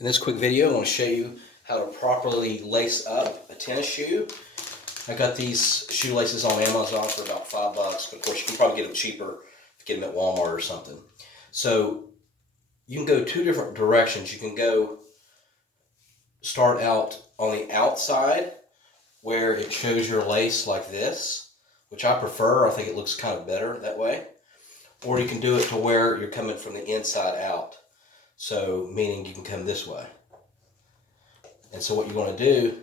In this quick video, I want to show you how to properly lace up a tennis shoe. I got these shoelaces on Amazon for about $5, but of course you can probably get them cheaper if you get them at Walmart or something. So you can go two different directions. You can start out on the outside where it shows your lace like this, which I prefer. I think it looks kind of better that way. Or you can do it to where you're coming from the inside out. So, meaning you can come this way. And so what you want to do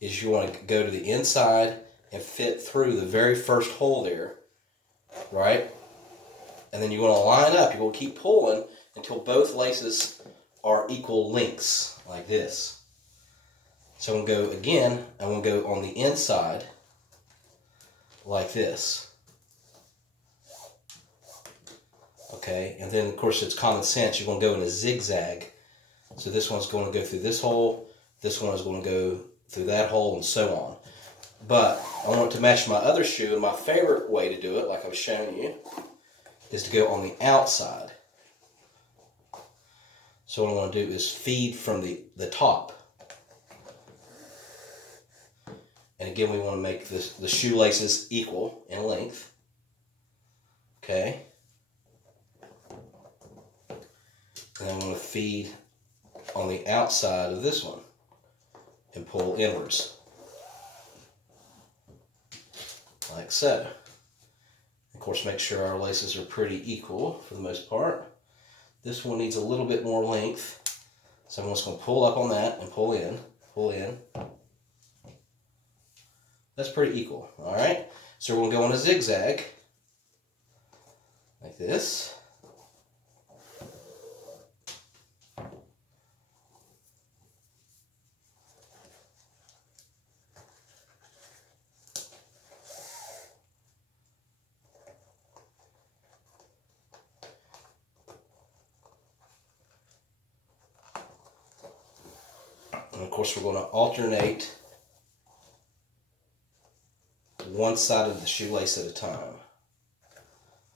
is you want to go to the inside and fit through the very first hole there, right? And then you want to line up. You're going to keep pulling until both laces are equal lengths, like this. So I'm going to go again, I'm going to go on the inside, like this. Okay, and then of course it's common sense, you're going to go in a zigzag. So this one's going to go through this hole, this one is going to go through that hole, and so on. But I want it to match my other shoe, and my favorite way to do it, like I was showing you, is to go on the outside. So what I want to do is feed from the top. And again, we want to make the shoelaces equal in length. Okay. And I'm going to feed on the outside of this one and pull inwards, like so. Of course, make sure our laces are pretty equal for the most part. This one needs a little bit more length, so I'm just going to pull up on that and pull in, pull in. That's pretty equal, all right? So we're going to go on a zigzag, like this. And of course, we're going to alternate one side of the shoelace at a time.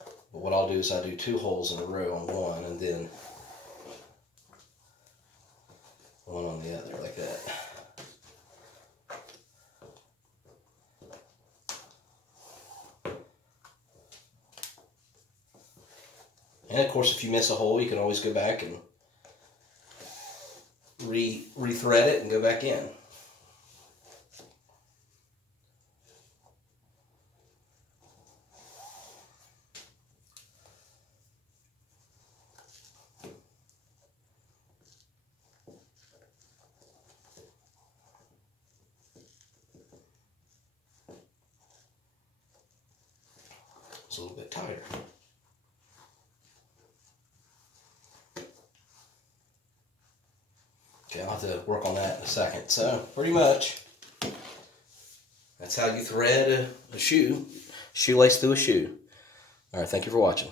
But what I'll do is I do two holes in a row on one, and then one on the other, like that. And of course, if you miss a hole, you can always go back and re-thread it and go back in. It's a little bit tighter. Okay, I'll have to work on that in a second. So, pretty much, that's how you thread a shoelace through a shoe. All right, thank you for watching.